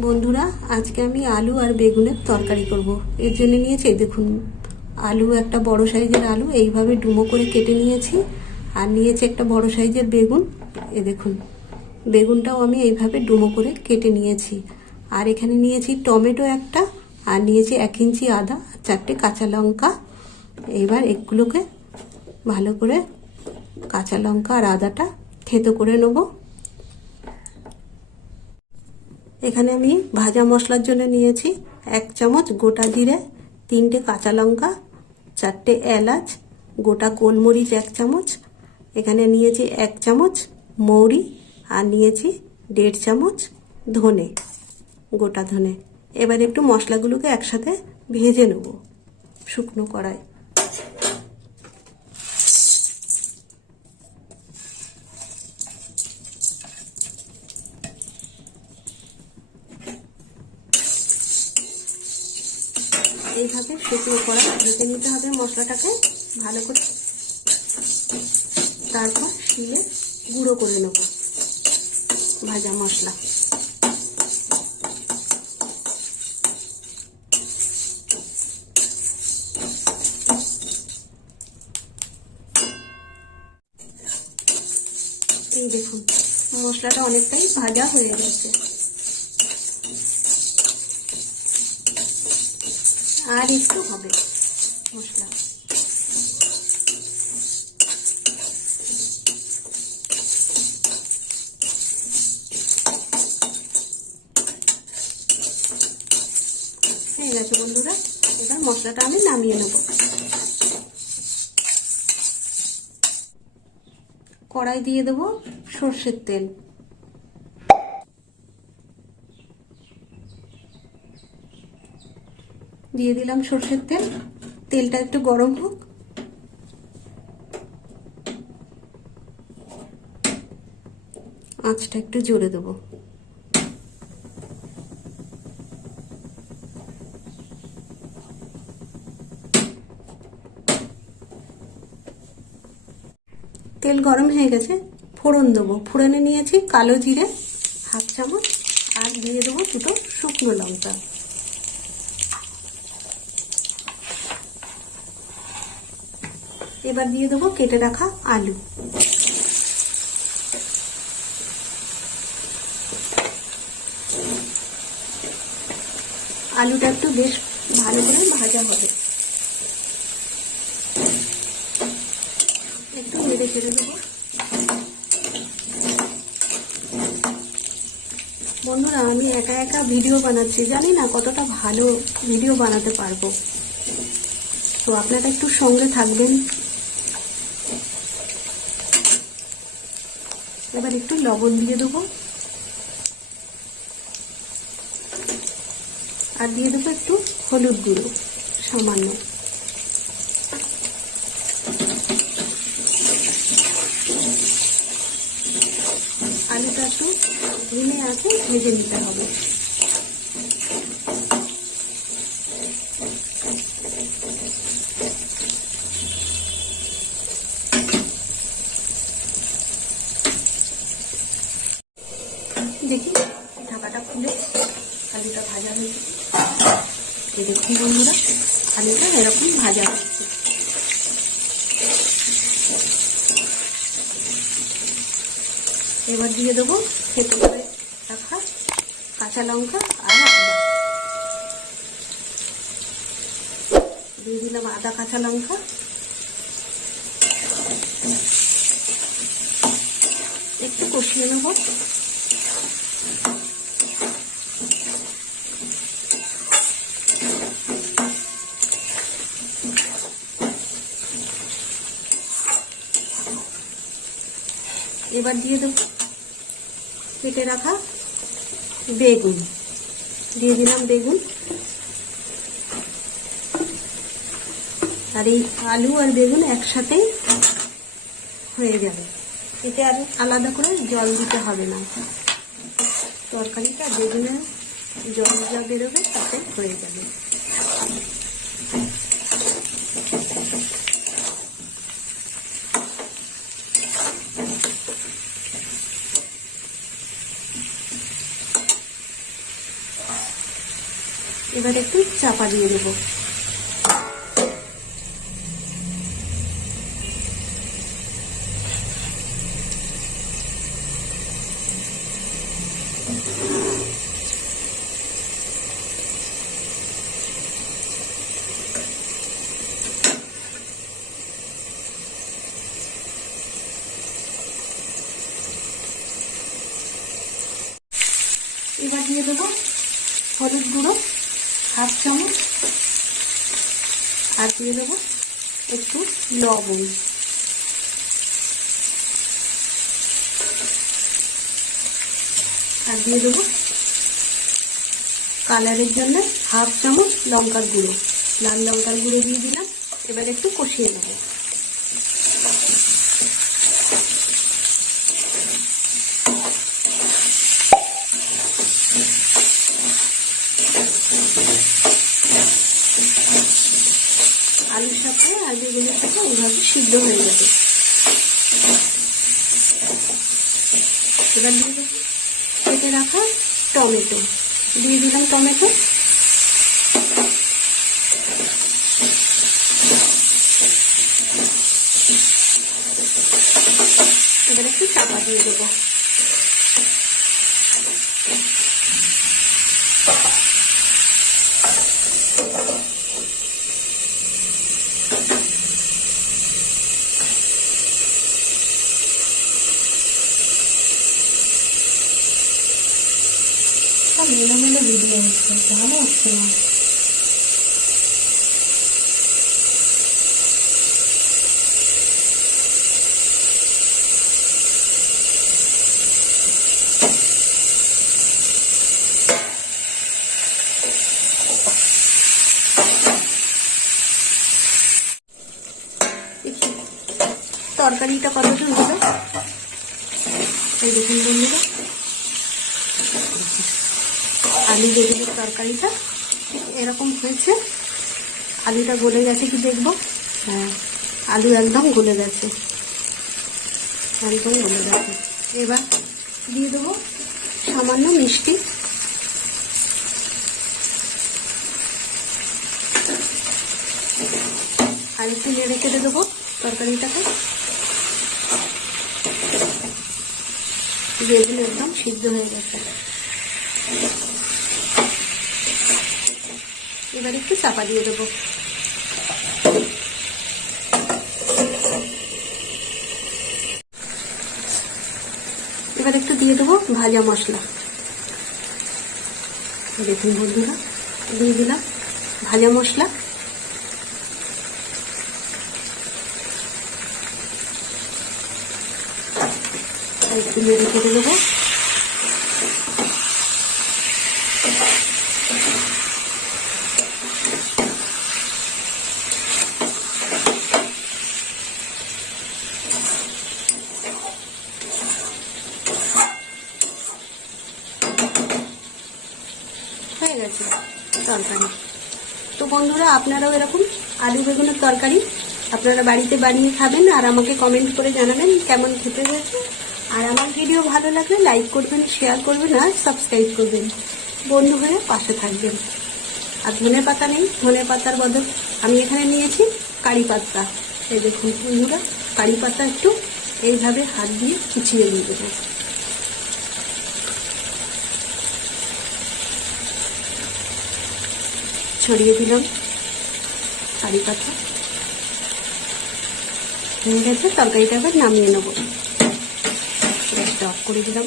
বন্ধুরা, আজকে আমি আলু আর বেগুনের তরকারি করব। এর জন্য নিয়েছি দেখুন, আলু, একটা বড় সাইজের আলু, এইভাবে ডুমো করে কেটে নিয়েছি। আর নিয়েছি একটা বড় সাইজের বেগুন, এ দেখুন, বেগুনটাও আমি এইভাবে ডুমো করে কেটে নিয়েছি। আর এখানে নিয়েছি টমেটো একটা, আর নিয়েছি এক ইঞ্চি আদা, চারটে কাঁচা লঙ্কা। এবার এগুলোকে ভালো করে কাঁচা লঙ্কা আর আদাটা থেতো করে নেব। এখানে আমি ভাজা মশলার জন্য নিয়েছি এক চামচ গোটা জিরে, তিনটে কাঁচা লঙ্কা, চারটে এলাচ, গোটা গোলমরিচ এক চামচ। এখানে নিয়েছি এক চামচ মৌরি আর নিয়েছি দেড় চামচ ধনে, গোটা ধনে। এবার একটু মশলাগুলোকে একসাথে ভেজে নেব শুকনো কড়াই। শুকনো করা ভেজে নিতে হবে মশলাটাকে ভালো করে। তারপর শিলে গুঁড়ো করে নেব ভাজা মশলা। দেখুন, মশলাটা অনেকটাই ভাজা হয়ে গেছে। আর একটু হবে। মশলা। হয়ে গেছে বন্ধুরা, এবার মশলাটা আমি নামিয়ে নেব। কড়াই দিয়ে দেবো সর্ষের তেল। দিয়ে দিলাম সর্ষের তেল। তেলটা একটু গরম হোক। আঁচটা একটু জোরে দেবো। তেল গরম হয়ে গেছে। ফোড়ন দেবো। ফোড়নে নিয়েছি কালো জিরে, হাফ চামচ, আর দিয়ে দেবো দুটো শুকনো লঙ্কা। এবার দিয়ে দেবো কেটে রাখা আলু। আলুটা একটু বেশ ভালো করে ভাজা হবে। একটু নেড়ে চেড়ে দেবো। বন্ধুরা, আমি একা একা ভিডিও বানাচ্ছি, জানি না কতটা ভালো ভিডিও বানাতে পারব। তো আপনারা একটু সঙ্গে থাকবেন। এবার একটু লবণ দিয়ে দেবো। আর দিয়ে দেবো একটু হলুদ গুঁড়ো, সামান্য। আলুটা একটু ভেঙে আছে, ভেজে নিতে হবে। দেখি ঢাকাটা খুলে আলুটা ভাজা হয়েছে এই দেখুন বন্ধুরা, আলুটা এরকম ভাজা হচ্ছে এবার দিয়ে দেবো খেতে করে রাখা কাঁচা লঙ্কা আর আদা। দিয়ে দিলাম আদা, কাঁচা লঙ্কা। একটু কষিয়ে নেব। এবার দিয়ে দেব, কেটে রাখা বেগুন। দিয়ে দিলাম বেগুন। আর এই আলু আর বেগুন একসাথেই হয়ে যাবে। এতে আর আলাদা করে জল দিতে হবে না। তরকারিটা বেগুনের জল যা বেরোবে তাতে হয়ে যাবে। এবার একটু চাপা দিয়ে দেবো। এবার দিয়ে দেবো হলুদ গুঁড়ো। হাফ চামচ। আর দিয়ে দেবো একটু লবণ। আর দিয়ে দেবো কালারের জন্য হাফ চামচ লঙ্কার গুঁড়ো। লাল লঙ্কার গুঁড়ো দিয়ে দিলাম। এবার একটু কষিয়ে নেব। সাথে থেকে ওইভাবে সিদ্ধ হয়ে যাবে। এবার দিয়ে দেবো। কেটে রাখা টমেটো। দিয়ে দিলাম টমেটো এবার একটু চাপা দিয়ে দেবো সব মেলো ভিডিও হচ্ছে ভালো হচ্ছে না? তরকারিটা কতটা হবে এই দেখুন বন্ধুরা। আলু বেগুনের তরকারিটা এরকম হয়েছে। আলুটা গলে গেছে কি দেখব? হ্যাঁ আলু একদম গলে গেছে। একদম গলে গেছে। এবার দিয়ে দেবো সামান্য মিষ্টি। আর একটু নেড়ে কেটে দেবো তরকারিটাকে। বেগুন একদম সিদ্ধ হয়ে গেছে। এবার একটু চাপা দিয়ে দেবো। এবার একটু দিয়ে দেবো ভাজা মশলা। দেখুন বন্ধুরা, দিয়ে দিলাম ভাজা মশলা। একটু নেড়ে কেটে দেবো। তরকারি। তো বন্ধুরা, আপনারাও এরকম আলু বেগুনের তরকারি আপনারা বাড়িতে বানিয়ে খাবেন আর আমাকে কমেন্ট করে জানাবেন কেমন খেতে হয়েছে। আর আমার ভিডিও ভালো লাগলে লাইক করবেন শেয়ার করবেন আর সাবস্ক্রাইব করবেন। বন্ধু হয়ে পাশে থাকবেন। আর ধনে পাতা নেই, ধনে পাতার বদল আমি এখানে নিয়েছি কারি পাতা। এই দেখুন বন্ধুরা, কারি পাতা একটু এইভাবে হাত দিয়ে কুচিয়ে দিয়ে দেবো ছড়িয়ে দিলাম। কারি পাতা। হয়ে গেছে তরকারিটা এবার নামিয়ে নেব। গ্যাসটা অফ করে দিলাম।